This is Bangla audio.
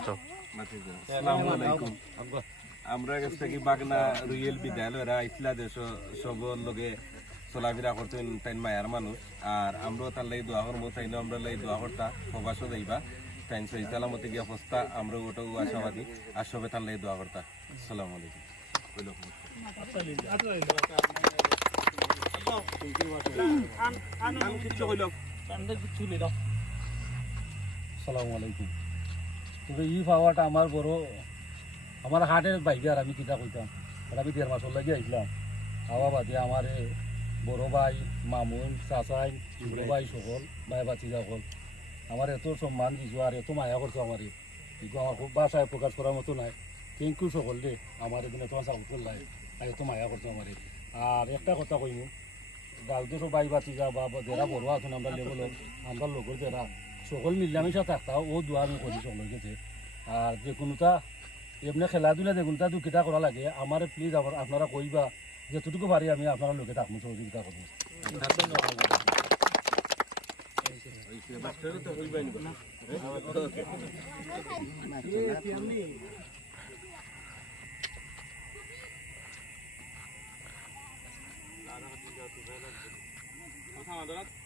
আছো আসসালামু আলাইকুম। আমরা কাছ থেকে বাগনা রুয়েল বিদ্যালয়রা ইসলা দেশ সবর লগে চলাফেরা করতেন তাই মায়ার মানুষ আর আমরাও তার লাগে দোয়া করবো তাইলে আমরা লাগে দোয়া করতা প্রবাসও যাইবা তাই সই সালামতি গিয়া ফস্তা আমরা ওটাও আশাবাদী আর সবে তার লাগে দোয়া করতা। আসসালামু আলাইকুম। আসসালামু আলাইকুম। তবে ই পাওয়াটা আমার বড় আমার হাটের বাইকে আর আমি কিতা কইতাম আর আমি 1.5 মাস লাগে আইলাম খাওয়া বাদে আমার বড় ভাই মামুন চাচাই বড় ভাই সকল ভাই বাচ্চি সকল আমার এত সম্মান দিছো আর এত মায়া করছো আমার আমার খুব বাসায় প্রকাশ করার মতো নাই। থ্যাংক ইউ সকল রে আমার এখানে তোমার সাপোর্ট করলাই আর এত মায়া করছো আমার। আর একটা কথা কইমু গাঁৱতে সব ভাই বাচ্চি যা বা যারা বড় আছেন আমরা লেভেল আমরা লগর যারা সকল মিলামিশা থাকতাম ও দোয়া আমি করি সকলের কাছে। আর যে কোনোটা এমনি খেলাধুলা যে কোনোটা দুঃখিতা করা লাগে আমার প্লিজ আপনারা কইবা যেতটুকু পারি আমি আপনারা লোকে থাকবো সহযোগিতা করবো। কথা